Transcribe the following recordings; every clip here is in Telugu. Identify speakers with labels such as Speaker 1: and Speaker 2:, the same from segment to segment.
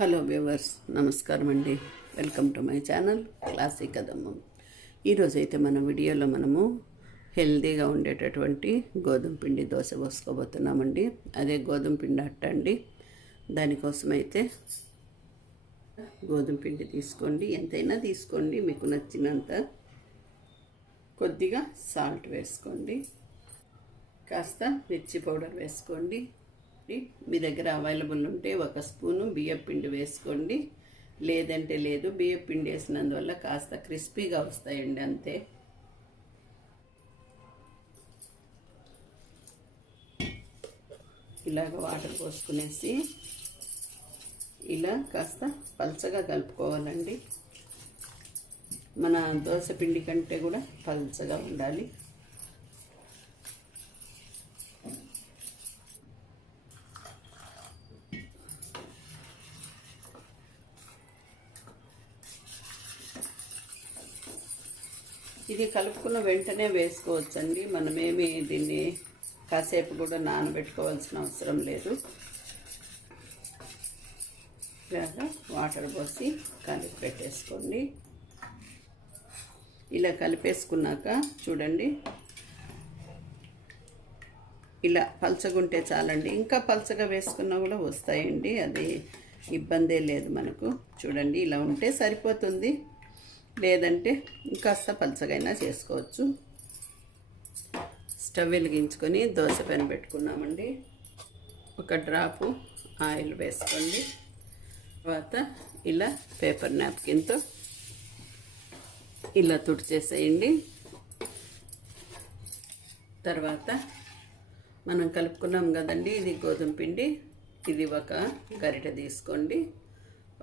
Speaker 1: హలో వ్యూవర్స్ నమస్కారం అండి. Welcome to my channel classic కదమ్మం. ఈరోజు అయితే మన వీడియోలో మనము హెల్తీగా ఉండేటటువంటి గోధుమ పిండి దోశ పోసుకోబోతున్నామండి. అదే గోధుమ పిండి అట్ట అండి. దానికోసం అయితే గోధుమ పిండి తీసుకోండి. ఎంతైనా తీసుకోండి. మీకు నచ్చినంత కొద్దిగా సాల్ట్ వేసుకోండి. కాస్త మిర్చి పౌడర్ వేసుకోండి. మీ దగ్గర అవైలబుల్ ఉంటే ఒక స్పూను బియ్యం పిండి వేసుకోండి. లేదంటే లేదు బియ్యం పిండి వేసినందువల్ల కాస్త క్రిస్పీగా వస్తాయండి అంతే. ఇలాగ వాటర్ పోసుకునేసి ఇలా కాస్త పల్చగా కలుపుకోవాలండి. మన దోశ పిండి కంటే కూడా పల్చగా ఉండాలి. ఇది కలుపుకున్న వెంటనే వేసుకోవచ్చండి. మనమేమి దీన్ని కాసేపు కూడా నానబెట్టుకోవాల్సిన అవసరం లేదు. ఇలాగా వాటర్ పోసి కలిపి పెట్టేసుకోండి. ఇలా కలిపేసుకున్నాక చూడండి. ఇలా పలచగుంటే చాలండి. ఇంకా పలచగా వేసుకున్నా కూడా వస్తాయండి. అది ఇబ్బందే లేదు మనకు. చూడండి ఇలా ఉంటే సరిపోతుంది. లేదంటే ఇంకాస్త పలచగైనా చేసుకోవచ్చు. స్టవ్ వెలిగించుకొని దోశ పెన్ పెట్టుకున్నామండి. ఒక డ్రాపు ఆయిల్ వేసుకోండి. తర్వాత ఇలా పేపర్ నాప్కిన్తో ఇలా తుడిచేసేయండి. తర్వాత మనం కలుపుకున్నాం కదండి ఇది గోధుమ పిండి. ఇది ఒక గరిట తీసుకోండి.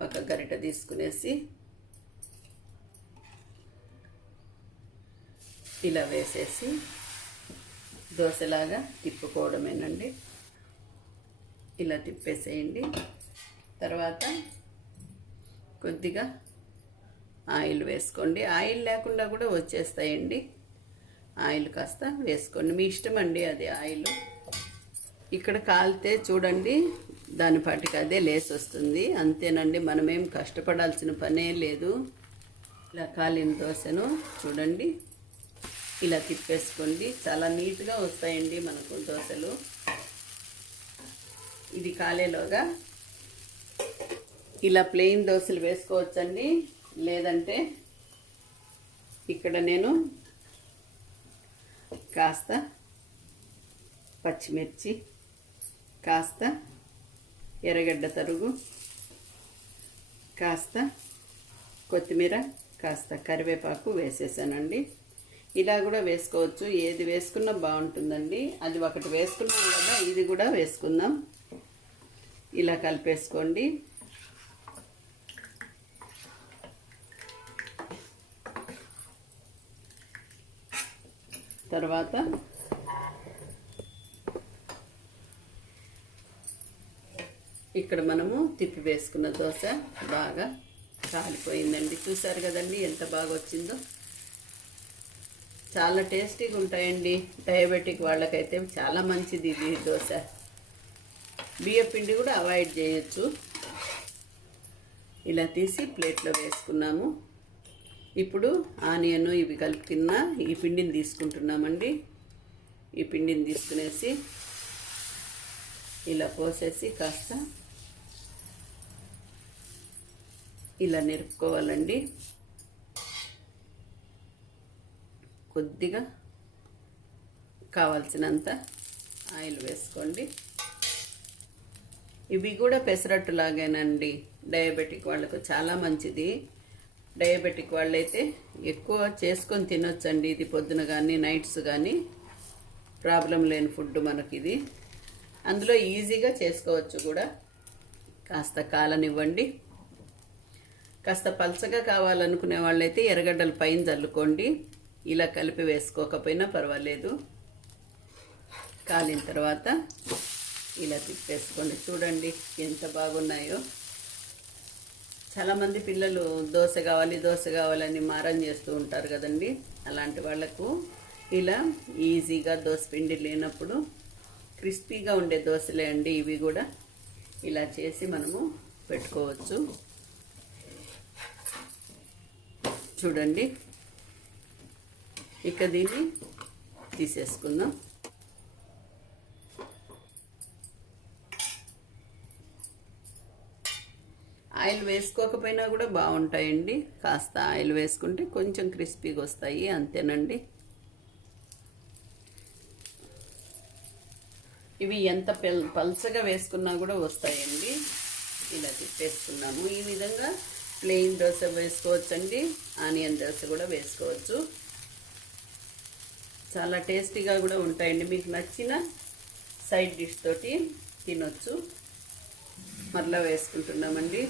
Speaker 1: ఒక గరిట తీసుకునేసి ఇలా వేసేసి దోశలాగా తిప్పుకోవడమేనండి. ఇలా తిప్పేసేయండి. తర్వాత కొద్దిగా ఆయిల్ వేసుకోండి. ఆయిల్ లేకుండా కూడా వచ్చేస్తాయండి. ఆయిల్ కాస్త వేసుకోండి. మీ ఇష్టం అండి అది ఆయిల్. ఇక్కడ కాలితే చూడండి దాని పాటికి అదే లేసి వస్తుంది. అంతేనండి మనమేం కష్టపడాల్సిన పనే లేదు. ఇలా కాలిన దోశను చూడండి. ఇలా తిప్పేసుకోండి. చాలా నీట్గా వస్తాయండి మనకు దోశలు. ఇది కాలేలోగా. ఇలా ప్లెయిన్ దోశలు వేసుకోవచ్చండి. లేదంటే ఇక్కడ నేను కాస్త పచ్చిమిర్చి కాస్త ఎర్రగడ్డ తరుగు కాస్త కొత్తిమీర కాస్త కరివేపాకు వేసేసానండి. ఇలా కూడా వేసుకోవచ్చు. ఏది వేసుకున్నా బాగుంటుందండి. అది ఒకటి వేసుకున్నాం కదా ఇది కూడా వేసుకుందాం. ఇలా కలిపేసుకోండి. తర్వాత ఇక్కడ మనము తిప్పి వేసుకున్న దోశ బాగా కాలిపోయిందండి చూసారు కదండి ఎంత బాగా వచ్చిందో చాలా టేస్టీగా ఉంటాయండి. డయాబెటిక్ వాళ్ళకైతే చాలా మంచిది ఇది దోశ. బియ్య పిండి కూడా అవాయిడ్ చేయొచ్చు. ఇలా తీసి ప్లేట్లో వేసుకున్నాము. ఇప్పుడు ఆనియన్ ఇవి కలుపుకున్న ఈ పిండిని తీసుకుంటున్నామండి. ఈ పిండిని తీసుకునేసి ఇలా పోసేసి కాస్త ఇలా నిరుపుకోవాలండి కొద్దిగా కావాల్సినంత ఆయిల్ వేసుకోండి. ఇవి కూడా పెసరట్టు లాగేనండి. డయాబెటిక్ వాళ్ళకు చాలా మంచిది. డయాబెటిక్ వాళ్ళైతే ఎక్కువ చేసుకొని తినొచ్చండి. ఇది పొద్దున కానీ నైట్స్ కానీ ప్రాబ్లం లేని ఫుడ్ మనకి ఇది అందులో ఈజీగా చేసుకోవచ్చు కూడా. కాస్త కాలనివ్వండి. కాస్త పలచగా కావాలనుకునే వాళ్ళైతే ఎర్రగడ్డలు పైన చల్లుకోండి ఇలా కలిపి వేసుకోకపోయినా పర్వాలేదు. కాలిన తర్వాత ఇలా తిప్పేసుకోండి. చూడండి ఎంత బాగున్నాయో. చాలామంది పిల్లలు దోశ కావాలి దోశ కావాలని మారం చేస్తూ ఉంటారు కదండి. అలాంటి వాళ్ళకు ఇలా ఈజీగా దోశ పిండి లేనప్పుడు క్రిస్పీగా ఉండే దోశలే అండి. ఇవి కూడా ఇలా చేసి మనము పెట్టుకోవచ్చు. చూడండి. ఇక దీన్ని తీసేసుకుందాం. ఆయిల్ వేసుకోకపోయినా కూడా బాగుంటాయండి. కాస్త ఆయిల్ వేసుకుంటే కొంచెం క్రిస్పీగా వస్తాయి అంతేనండి. ఇవి ఎంత పెల్ పల్చగా వేసుకున్నా కూడా వస్తాయండి. ఇలా తిప్పేసుకున్నాము. ఈ విధంగా ప్లెయిన్ దోశ వేసుకోవచ్చండి. ఆనియన్ దోశ కూడా వేసుకోవచ్చు. చాలా టేస్టీగా కూడా ఉంటాయండి. మీకు నచ్చిన సైడ్ డిష్ తోటి తినొచ్చు. మరలా వేసుకుంటున్నామండి.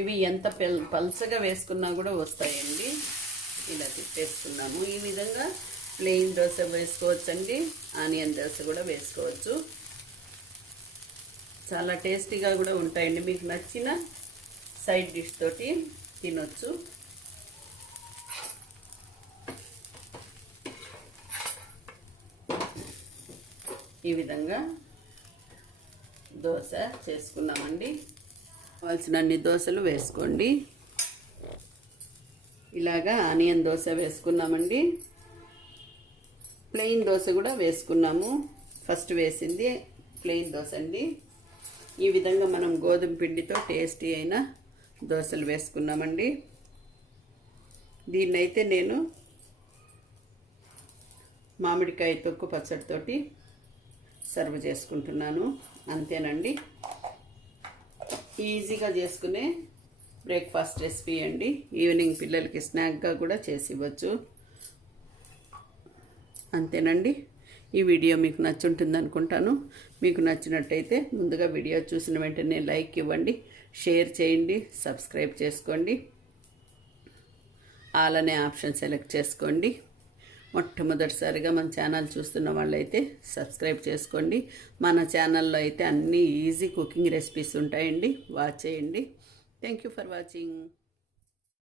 Speaker 1: ఇవి ఎంత పెల్ పల్చగా వేసుకున్నా కూడా వస్తాయండి. ఇలా తిప్పేసుకున్నాము ఈ విధంగా ప్లెయిన్ దోశ వేసుకోవచ్చండి. ఆనియన్ దోశ కూడా వేసుకోవచ్చు. చాలా టేస్టీగా కూడా ఉంటాయండి. మీకు నచ్చిన సైడ్ డిష్ తోటి తినొచ్చు. ఈ విధంగా దోశ చేసుకున్నామండి. కావాల్సిన అన్ని దోశలు వేసుకోండి. ఇలాగా ఆనియన్ దోశ వేసుకున్నామండి. ప్లెయిన్ దోశ కూడా వేసుకున్నాము. ఫస్ట్ వేసింది ప్లెయిన్ దోశ అండి. ఈ విధంగా మనం గోధుమ పిండితో టేస్టీ అయిన దోశలు వేసుకున్నామండి. దీన్నైతే నేను మామిడికాయ తొక్కు పచ్చడితోటి సర్వ్ చేసుకుంటున్నాను. అంతేనండి. ఈజీగా చేసుకునే బ్రేక్ఫాస్ట్ రెసిపీ అండి. ఈవినింగ్ పిల్లలకి స్నాక్గా కూడా చేసి ఇవ్వచ్చు. అంతేనండి. ఈ వీడియో మీకు నచ్చుంటుంది అనుకుంటాను. మీకు నచ్చినట్టయితే ముందుగా వీడియో చూసిన వెంటనే లైక్ ఇవ్వండి. షేర్ చేయండి. సబ్స్క్రైబ్ చేసుకోండి. ఆల్ అనే ఆప్షన్ సెలెక్ట్ చేసుకోండి. మొట్టమొదటిసారిగా మన ఛానల్ చూస్తున్న వాళ్ళైతే సబ్స్క్రైబ్ చేసుకోండి. మన ఛానల్లో అయితే అన్ని ఈజీ కుకింగ్ రెసిపీస్ ఉంటాయండి. వాచ్ చేయండి. Thank you for watching